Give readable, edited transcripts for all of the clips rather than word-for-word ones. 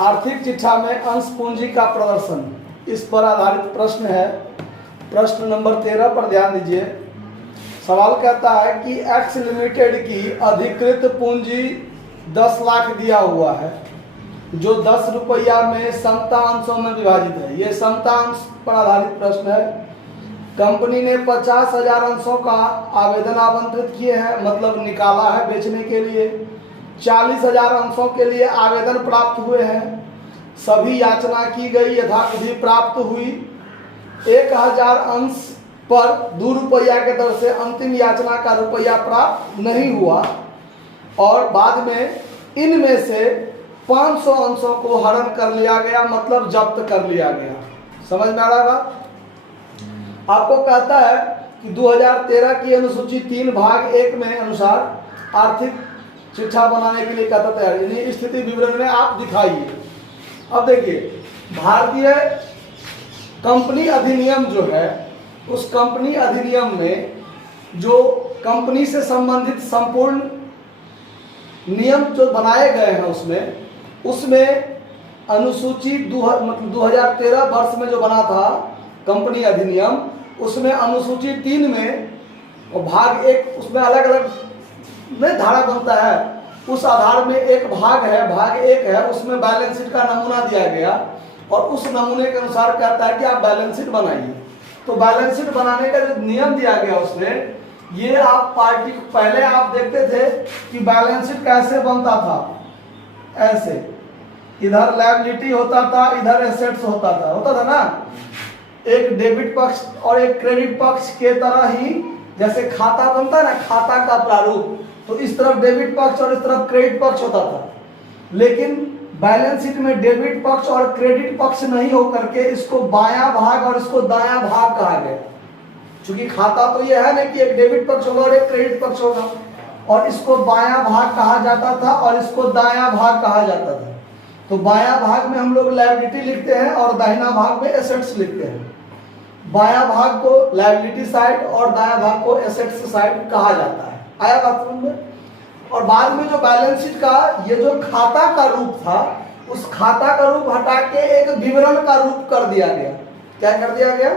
आर्थिक चिट्ठा में अंश पूंजी का प्रदर्शन, इस पर आधारित प्रश्न है। प्रश्न नंबर 13 पर ध्यान दीजिए। सवाल कहता है कि एक्स लिमिटेड की अधिकृत पूंजी 10 लाख दिया हुआ है, जो 10 रुपया में समता अंशों में विभाजित है। ये समता अंश पर आधारित प्रश्न है। कंपनी ने 50,000 अंशों का आवेदन आमंत्रित किए हैं, मतलब निकाला है बेचने के लिए। 40,000 अंशों के लिए आवेदन प्राप्त हुए हैं। सभी याचना की गई, यथाविधि प्राप्त हुई। 1,000 अंश पर 2 रुपया के दर से अंतिम याचना का रुपया प्राप्त नहीं हुआ और बाद में इनमें से 500 अंशों को हरण कर लिया गया, मतलब जब्त कर लिया गया। समझ में आ रहा है? आपको कहता है कि 2013 की अनुसूची 3 भाग 1 में अनुसार आर्थिक चिट्ठा बनाने के लिए कहता तैयार, यानी स्थिति विवरण में आप दिखाइए। अब देखिए, भारतीय कंपनी अधिनियम जो है, उस कंपनी अधिनियम में जो कंपनी से संबंधित संपूर्ण नियम जो बनाए गए हैं, उसमें अनुसूची 2013 वर्ष में जो बना था कंपनी अधिनियम, उसमें अनुसूची 3 में और भाग 1, उसमें अलग अलग में धारा बनता है। उस आधार में एक भाग है, भाग 1 है, उसमें बैलेंस शीट का नमूना दिया गया और उस नमूने के अनुसार कहता है कि आप बैलेंस शीट बनाइए। तो बैलेंस शीट बनाने का जो नियम दिया गया उसमें, ये आप पार्टी पहले आप देखते थे कि बैलेंस शीट कैसे बनता था, ऐसे इधर लायबिलिटी होता था, इधर एसेट्स होता था ना। एक डेबिट पक्ष और एक क्रेडिट पक्ष के तरह ही जैसे खाता बनता है ना, खाता का प्रारूप, तो इस तरफ डेबिट पक्ष और इस तरफ क्रेडिट पक्ष होता था। लेकिन बैलेंस शीट में डेबिट पक्ष और क्रेडिट पक्ष नहीं होकर के इसको बायां भाग और इसको दायां भाग कहा गया। क्योंकि खाता तो यह है ना कि एक डेबिट पक्ष होगा और एक क्रेडिट पक्ष होगा, और इसको बायां भाग कहा जाता था और इसको दायां भाग कहा जाता था। तो बायां भाग में हम लोग लायबिलिटी लिखते हैं और दाहिना भाग में एसेट्स लिखते हैं। बायां भाग को लायबिलिटी साइड और दायां भाग को एसेट्स साइड कहा जाता है। आया बात समझ में? और बाद में जो बैलेंस शीट का ये जो खाता का रूप था, उस खाता का रूप हटा के एक विवरण का रूप कर दिया गया। क्या कर दिया गया?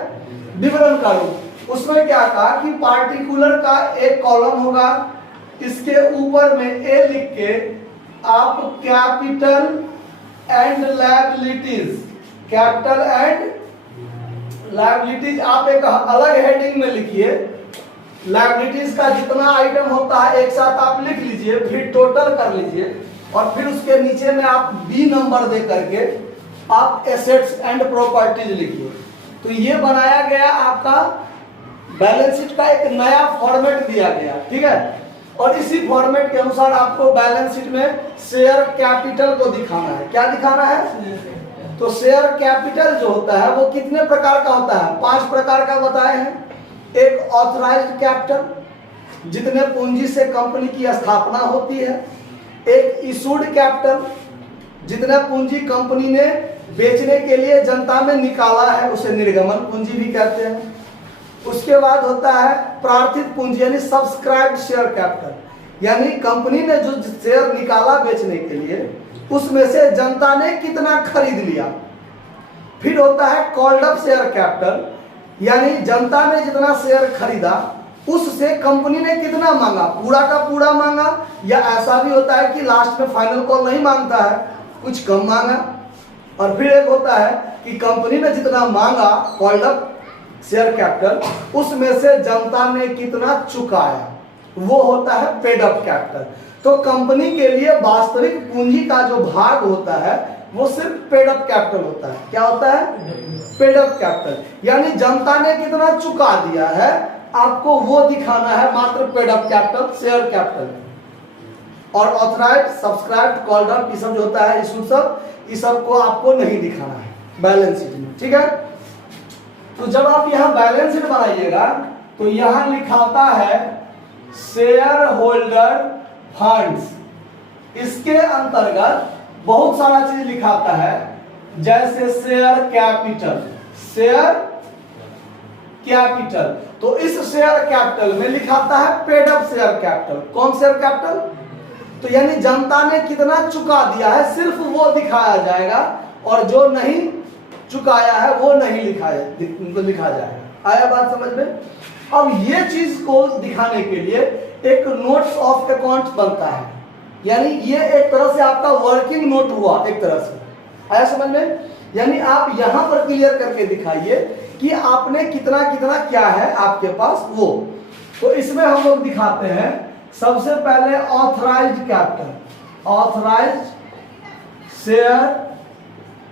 विवरण का रूप। उसमें क्या कहा कि पार्टिकुलर का एक कॉलम होगा, इसके ऊपर में ए लिख के आप capital and liabilities, capital and liabilities आप एक अलग हेडिंग में लिखिए। लायबिलिटीज का जितना आइटम होता है एक साथ आप लिख लीजिए, फिर टोटल कर लीजिए और फिर उसके नीचे में आप बी नंबर दे करके आप एसेट्स एंड प्रॉपर्टीज लिखिए। तो ये बनाया गया आपका बैलेंस शीट का एक नया फॉर्मेट दिया गया, ठीक है। और इसी फॉर्मेट के अनुसार आपको बैलेंस शीट में शेयर कैपिटल को दिखाना है। क्या दिखाना है? तो शेयर कैपिटल जो होता है वो कितने प्रकार का होता है? 5 प्रकार का बताए हैं। एक ऑथराइज्ड कैपिटल, जितने पूंजी से कंपनी की स्थापना होती है। एक इशूड कैपिटल, जितने पूंजी कंपनी ने बेचने के लिए जनता में निकाला है, उसे निर्गमन पूंजी भी कहते हैं। उसके बाद होता है प्रार्थित पूंजी, यानी सब्सक्राइब्ड शेयर कैपिटल, यानी कंपनी ने जो शेयर निकाला बेचने के लिए, उसमें से जनता ने कितना खरीद लिया। फिर होता है कॉल्ड अप शेयर कैपिटल, यानी जनता ने जितना शेयर खरीदा उससे कंपनी ने कितना मांगा, पूरा का पूरा मांगा, या ऐसा भी होता है कि लास्ट में फाइनल कॉल नहीं मांगता है, कुछ कम मांगा। और फिर एक होता है कि कंपनी ने जितना मांगा कॉल्ड अप शेयर कैपिटल, उसमें से जनता ने कितना चुकाया, वो होता है पेड अप कैपिटल। तो कंपनी के लिए वास्तविक पूंजी का जो भाग होता है वो सिर्फ पेड अप कैपिटल होता है। क्या होता है? पेड अप कैपिटल, यानी जनता ने कितना चुका दिया है आपको वो दिखाना है, मात्र paid up capital, share capital. और ऑथराइज्ड, सब्सक्राइब्ड, कॉल्ड अप, ये सब जो होता है इशू सब, ये सब को आपको नहीं दिखाना है बैलेंस शीट में, ठीक है। तो जब आप यहाँ बैलेंस शीट बनाइएगा तो यहाँ लिखाता है शेयर होल्डर फंड्स। इसके अंतर्गत बहुत सारा चीज लिखाता है, जैसे शेयर कैपिटल, शेयर कैपिटल। तो इस शेयर कैपिटल में लिखाता है पेड अप शेयर कैपिटल। कौन शेयर कैपिटल? तो यानी जनता ने कितना चुका दिया है सिर्फ वो दिखाया जाएगा, और जो नहीं चुकाया है वो नहीं लिखा जाएगा। आया बात समझ में? अब ये चीज को दिखाने के लिए एक नोट्स ऑफ अकाउंट बनता है, यानी ये एक तरह से आपका वर्किंग नोट हुआ एक तरह से। आया समझ में? यानी आप यहां पर क्लियर करके दिखाइए कि आपने कितना कितना क्या है आपके पास वो। तो इसमें हम लोग दिखाते हैं सबसे पहले authorised capital, authorised share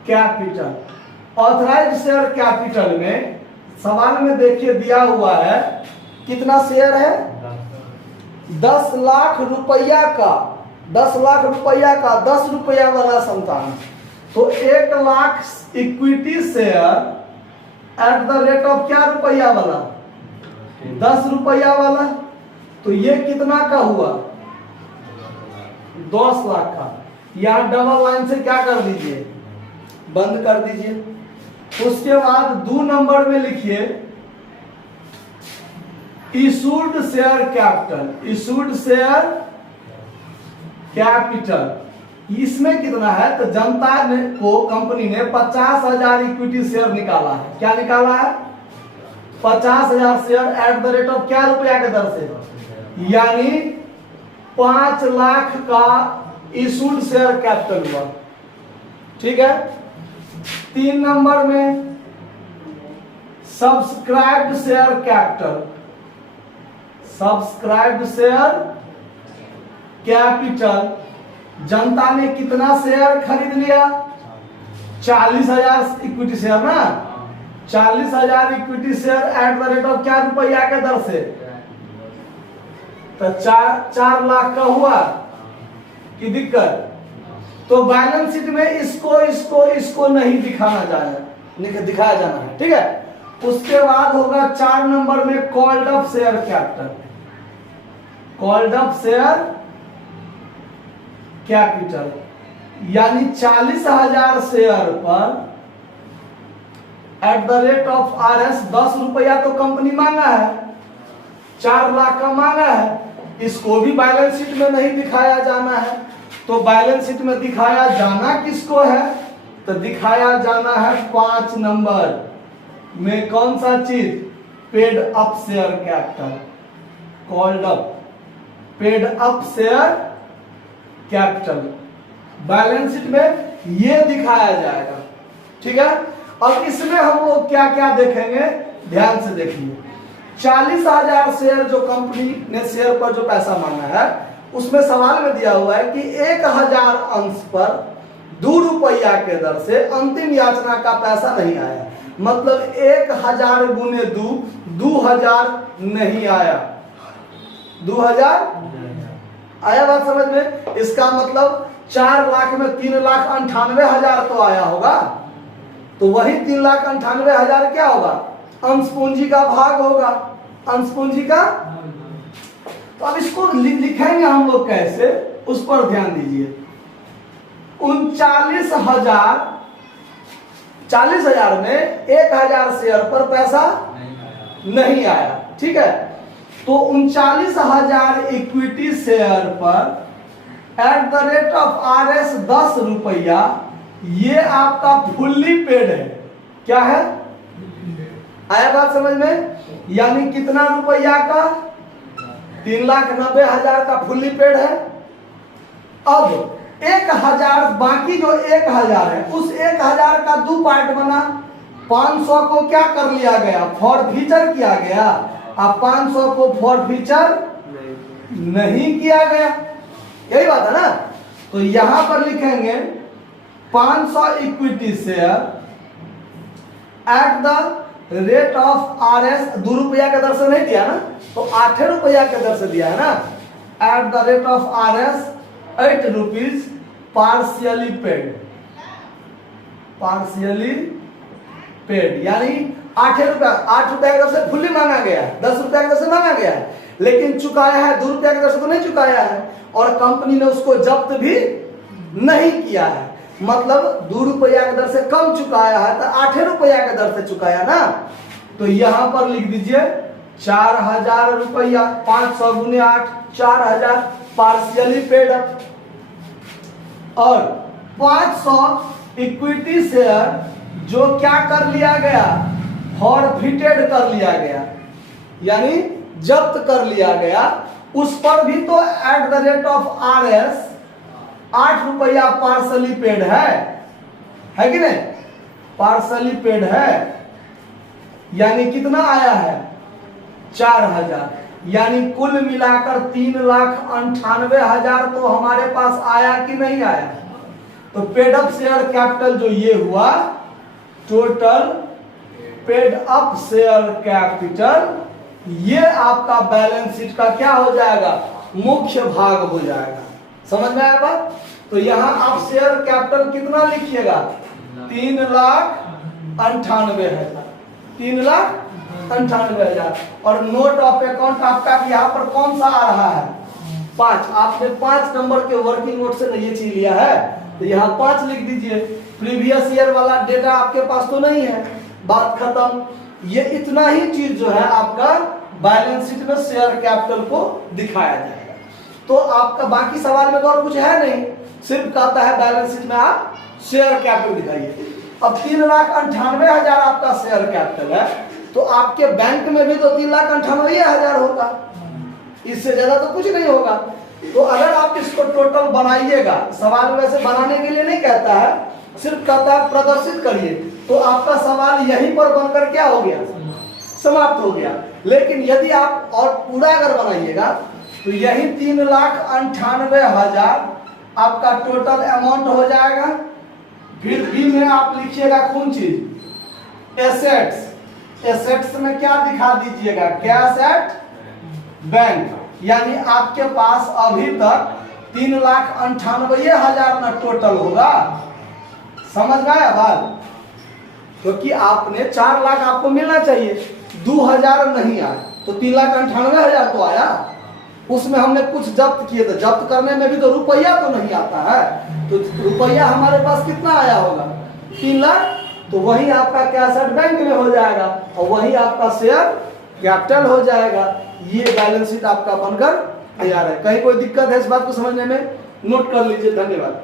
capital. Authorised share capital में सवाल में देखिए दिया हुआ है कितना शेयर है, 10 लाख रुपया का, 10 लाख रुपया का 10 रुपया वाला संतान, तो 1 lakh equity share at the rate of क्या रुपया वाला, 10 रुपया वाला, तो ये कितना का हुआ, 10 लाख का। यहां डबल लाइन से क्या कर दीजिए, बंद कर दीजिए। उसके बाद 2 नंबर में लिखिए issued share capital, issued share capital. इसमें कितना है, तो जनता ने को कंपनी ने 50,000 इक्विटी शेयर निकाला है। क्या निकाला है, 50,000 share at the rate of क्या रुपया के दर से, यानी 5 लाख का इशूड शेयर कैपिटल हुआ। ठीक है। 3 नंबर में subscribed share capital, subscribed share capital, जनता ने कितना शेयर खरीद लिया, 40,000 इक्विटी शेयर ना, 40,000 equity share at the rate of क्या रुपया के दर से, तो 4 लाख का हुआ की दिक्कत। तो बैलेंस शीट में इसको नहीं दिखाया जाना है। ठीक है। उसके बाद होगा 4 नंबर में called up share capital, called up share capital, यानी 40,000 शेयर पर at the rate of RS 10 रुपया तो कंपनी मांगा है, 4 लाख का मांगा है, इसको भी बैलेंस शीट में नहीं दिखाया जाना है। तो बैलेंस शीट में दिखाया जाना किसको है, तो दिखाया जाना है 5 नंबर में कौन सा चीज, paid up share capital, called up paid up share capital, balance sheet में ये दिखाया जाएगा। ठीक है। अब इसमें हम लोग क्या क्या देखेंगे, ध्यान से देखिए। 40,000 शेयर जो कंपनी ने शेयर पर जो पैसा मांगा है, उसमें सवाल में दिया हुआ है कि 1,000 अंश पर 2 रुपया के दर से अंतिम याचना का पैसा नहीं आया, मतलब 1,000 गुने 2, 2,000 नहीं आया, 2,000 आया। बात समझ में? इसका मतलब 4 लाख में 3,98,000 तो आया होगा, तो वही 3,98,000 क्या होगा, अंश पूंजी का भाग होगा, अंश पूंजी का। तो अब इसको लिखेंगे हम लोग कैसे, उस पर ध्यान दीजिए। 40,000 में 1,000 शेयर पर पैसा नहीं आया। ठीक है। तो 39,000 इक्विटी शेयर पर at the rate of RS 10 रुपया, ये आपका फुल्ली पेड है। क्या है, आया बात समझ में? यानी कितना रुपया का, 3,90,000 का फुल्ली पेड है। अब 1,000 बाकी जो 1,000 है, उस 1,000 का 2 पार्ट बना। 500 को क्या कर लिया गया, फॉरफीचर किया गया, अब 500 को फॉरफीचर नहीं किया गया। यही बात है ना। तो यहां पर लिखेंगे 500 equity share at the rate of RS 2 रुपया के दर से नहीं दिया ना, तो 8 रुपया के दर से दिया है ना, at the rate of RS 8 rupees partially paid, partially paid, यानी 8 रुपया के दर से फुल्ली मांगा गया है, 10 रुपया के दर से मांगा गया है, लेकिन चुकाया है 2 रुपया के दर से तो नहीं चुकाया है, और कंपनी ने उसको जब्त भी नहीं किया है, मतलब 2 रुपया के दर से कम चुकाया है, तो 8 रुपया के दर से चुकाया ना। तो यहां पर लिख दीजिए 4,000 रुपया, 500 गुने 8, 4,000, पार्शियली पेड अप, और 500 इक्विटी शेयर जो क्या कर लिया गया, फॉरफिटेड कर लिया गया, यानी जब्त कर लिया गया, उस पर भी तो at the rate of RS 8 रुपया पार्सली पेड है कि नहीं, पार्सली पेड है, यानी कितना आया है 4000, यानी कुल मिलाकर 3,98,000 तो हमारे पास आया कि नहीं आया। तो पेड अप शेयर कैपिटल जो ये हुआ, total paid up share capital, ये आपका बैलेंस शीट का क्या हो जाएगा, मुख्य भाग हो जाएगा। समझ में आया बात। तो यहां आप शेयर कैपिटल कितना लिखिएगा, 3,98,000, 3,98,000, और नोट ऑफ अकाउंट आपका यहाँ पर कौन सा आ रहा है, 5। आपने 5 नंबर के वर्किंग नोट से ये चीज लिया है, तो यहाँ 5 लिख दीजिए। प्रीवियस ईयर वाला डेटा आपके पास तो नहीं है, बात खत्म। ये इतना ही चीज जो है आपका बैलेंस शीट में शेयर कैपिटल को दिखाया जाएगा। तो आपका बाकी सवाल में तो और कुछ है नहीं, सिर्फ कहता है बैलेंस शीट में आप शेयर कैपिटल दिखाइए। अब 3,98,000 आपका शेयर कैपिटल है, तो आपके बैंक में भी तो 3,98,000 होगा, इससे ज्यादा तो कुछ नहीं होगा। तो अगर आप इसको टोटल बनाइएगा, सवाल वैसे बनाने के लिए नहीं कहता है, सिर्फ कहता है प्रदर्शित करिए, तो आपका सवाल यहीं पर बनकर क्या हो गया, समाप्त हो गया। लेकिन यदि आप और पूरा अगर बनाइएगा तो यही 3,98,000 आपका टोटल अमाउंट हो जाएगा। फिर बी में आप लिखिएगा कौन चीज, एसेट्स। एसेट्स में क्या दिखा दीजिएगा, कैश एट बैंक, यानी आपके पास अभी तक 3,98,000 ना टोटल होगा। समझ में आया बात। क्योंकि आपने 4 लाख आपको मिलना चाहिए, 2,000 नहीं आया, तो 3,98,000 तो आया। उसमें हमने कुछ जब्त किए थे, जब्त करने में भी तो रुपया तो नहीं आता है, तो रुपया हमारे पास कितना आया होगा, 3 लाख। तो वही आपका कैश एट बैंक में हो जाएगा, और वही आपका शेयर कैपिटल हो जाएगा। ये बैलेंस शीट आपका बनकर तैयार है। कहीं कोई दिक्कत है इस बात को समझने में, नोट कर लीजिए। धन्यवाद।